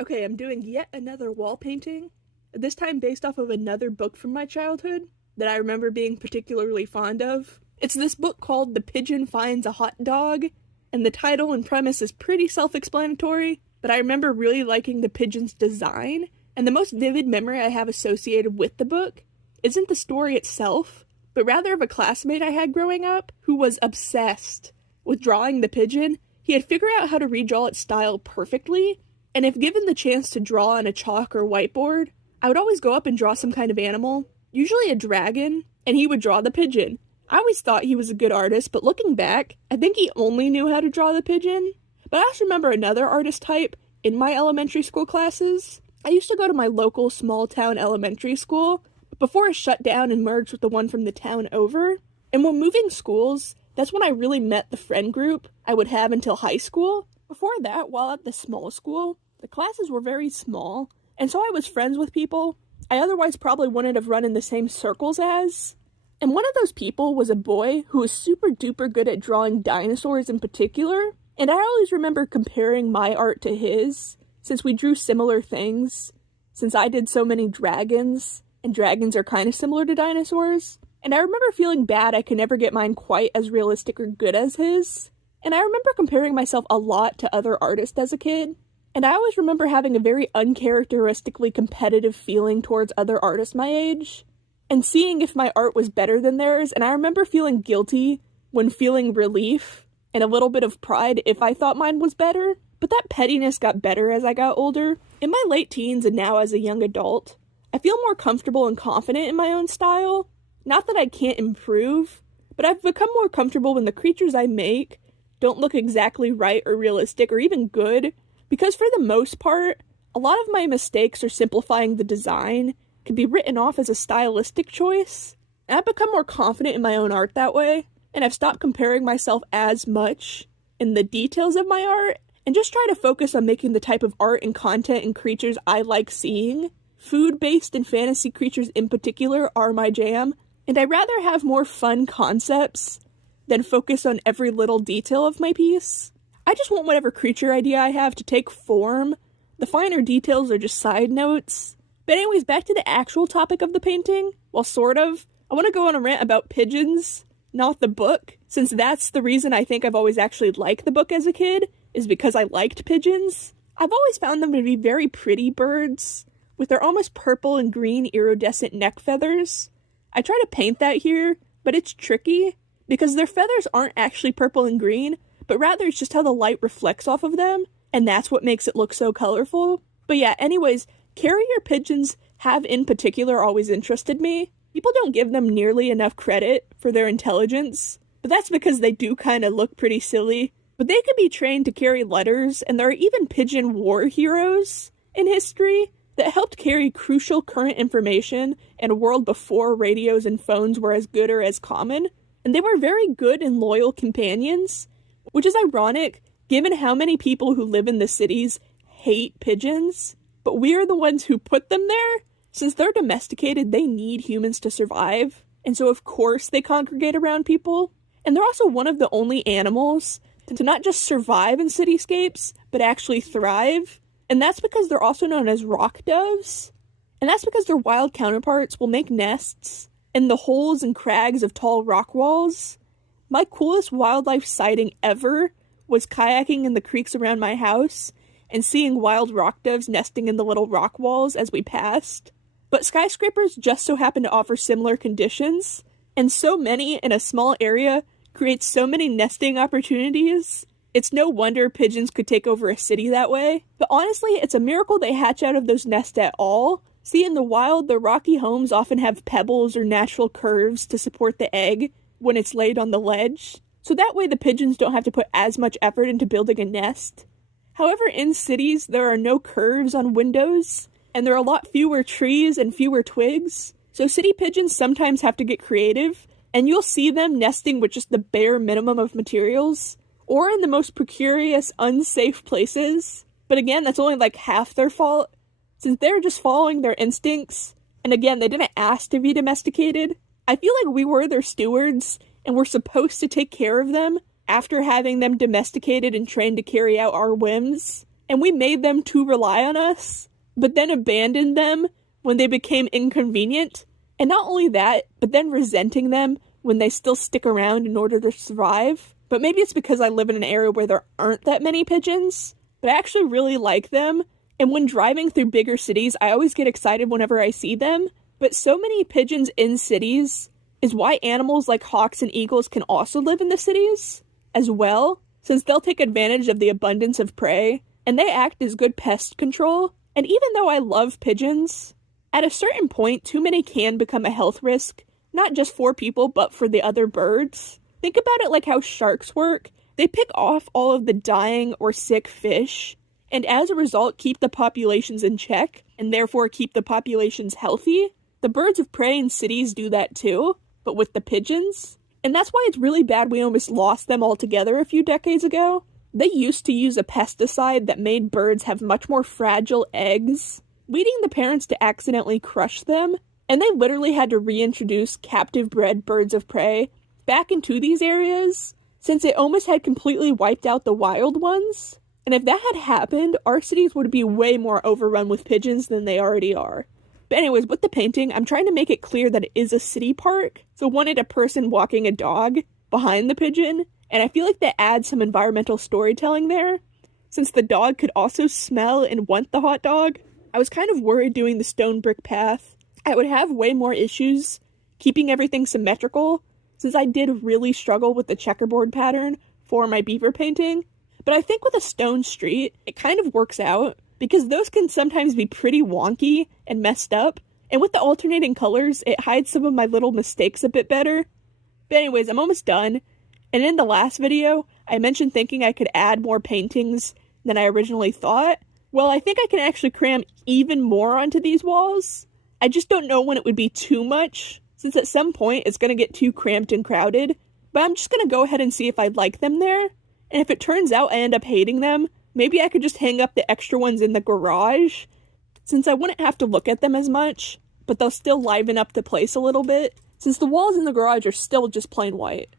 Okay, I'm doing yet another wall painting, this time based off of another book from my childhood that I remember being particularly fond of. It's this book called The Pigeon Finds a Hot Dog, and the title and premise is pretty self-explanatory, but I remember really liking the pigeon's design, and the most vivid memory I have associated with the book isn't the story itself, but rather of a classmate I had growing up who was obsessed with drawing the pigeon. He had figured out how to redraw its style perfectly, and if given the chance to draw on a chalk or whiteboard, I would always go up and draw some kind of animal, usually a dragon, and he would draw the pigeon. I always thought he was a good artist, but looking back, I think he only knew how to draw the pigeon. But I also remember another artist type in my elementary school classes. I used to go to my local small town elementary school before it shut down and merged with the one from the town over. And when moving schools, that's when I really met the friend group I would have until high school. Before that, while at the small school, the classes were very small, and so I was friends with people I otherwise probably wouldn't have run in the same circles as. And one of those people was a boy who was super duper good at drawing dinosaurs in particular, and I always remember comparing my art to his, since we drew similar things, since I did so many dragons, and dragons are kind of similar to dinosaurs, and I remember feeling bad I could never get mine quite as realistic or good as his. And I remember comparing myself a lot to other artists as a kid, and I always remember having a very uncharacteristically competitive feeling towards other artists my age, and seeing if my art was better than theirs, and I remember feeling guilty when feeling relief and a little bit of pride if I thought mine was better, but that pettiness got better as I got older. In my late teens and now as a young adult, I feel more comfortable and confident in my own style. Not that I can't improve, but I've become more comfortable when the creatures I make don't look exactly right or realistic or even good, because for the most part, a lot of my mistakes or simplifying the design can be written off as a stylistic choice, and I've become more confident in my own art that way, and I've stopped comparing myself as much in the details of my art, and just try to focus on making the type of art and content and creatures I like seeing. Food-based and fantasy creatures in particular are my jam, and I'd rather have more fun concepts than focus on every little detail of my piece. I just want whatever creature idea I have to take form. The finer details are just side notes. But anyways, back to the actual topic of the painting. Well, sort of. I want to go on a rant about pigeons, not the book, since that's the reason I think I've always actually liked the book as a kid, is because I liked pigeons. I've always found them to be very pretty birds, with their almost purple and green iridescent neck feathers. I try to paint that here, but it's tricky, because their feathers aren't actually purple and green, but rather it's just how the light reflects off of them, and that's what makes it look so colorful. But yeah, anyways, carrier pigeons have in particular always interested me. People don't give them nearly enough credit for their intelligence, but that's because they do kind of look pretty silly. But they can be trained to carry letters, and there are even pigeon war heroes in history that helped carry crucial current information in a world before radios and phones were as good or as common. And they were very good and loyal companions, which is ironic given how many people who live in the cities hate pigeons. But we are the ones who put them there. Since they're domesticated, they need humans to survive, and so of course they congregate around people. And they're also one of the only animals to not just survive in cityscapes, but actually thrive. And that's because they're also known as rock doves. And that's because their wild counterparts will make nests in the holes and crags of tall rock walls. My coolest wildlife sighting ever was kayaking in the creeks around my house and seeing wild rock doves nesting in the little rock walls as we passed. But skyscrapers just so happen to offer similar conditions, and so many in a small area creates so many nesting opportunities. It's no wonder pigeons could take over a city that way. But honestly, it's a miracle they hatch out of those nests at all. See, in the wild, the rocky homes often have pebbles or natural curves to support the egg when it's laid on the ledge, so that way the pigeons don't have to put as much effort into building a nest. However, in cities, there are no curves on windows, and there are a lot fewer trees and fewer twigs, so city pigeons sometimes have to get creative, and you'll see them nesting with just the bare minimum of materials, or in the most precarious, unsafe places. But again, that's only like half their fault, since they're just following their instincts, and again, they didn't ask to be domesticated. I feel like we were their stewards, and we're supposed to take care of them after having them domesticated and trained to carry out our whims. and we made them to rely on us, but then abandoned them when they became inconvenient. And not only that, but then resenting them when they still stick around in order to survive. But maybe it's because I live in an area where there aren't that many pigeons, but I actually really like them. And when driving through bigger cities, I always get excited whenever I see them. But so many pigeons in cities is why animals like hawks and eagles can also live in the cities as well, since they'll take advantage of the abundance of prey, and they act as good pest control. And even though I love pigeons, at a certain point, too many can become a health risk, not just for people, but for the other birds. Think about it like how sharks work. They pick off all of the dying or sick fish, and as a result keep the populations in check, and therefore keep the populations healthy. The birds of prey in cities do that too, but with the pigeons. And that's why it's really bad we almost lost them altogether a few decades ago. They used to use a pesticide that made birds have much more fragile eggs, leading the parents to accidentally crush them, and they literally had to reintroduce captive-bred birds of prey back into these areas, since it almost had completely wiped out the wild ones. And if that had happened, our cities would be way more overrun with pigeons than they already are. But anyways, with the painting, I'm trying to make it clear that it is a city park, so I wanted a person walking a dog behind the pigeon, and I feel like that adds some environmental storytelling there. Since the dog could also smell and want the hot dog, I was kind of worried doing the stone brick path. I would have way more issues keeping everything symmetrical, since I did really struggle with the checkerboard pattern for my beaver painting. But I think with a stone street, it kind of works out, because those can sometimes be pretty wonky and messed up, and with the alternating colors, it hides some of my little mistakes a bit better. But anyways, I'm almost done, and in the last video, I mentioned thinking I could add more paintings than I originally thought. Well, I think I can actually cram even more onto these walls. I just don't know when it would be too much, since at some point it's going to get too cramped and crowded, but I'm just going to go ahead and see if I like them there, and if it turns out I end up hating them, maybe I could just hang up the extra ones in the garage, since I wouldn't have to look at them as much, but they'll still liven up the place a little bit, since the walls in the garage are still just plain white.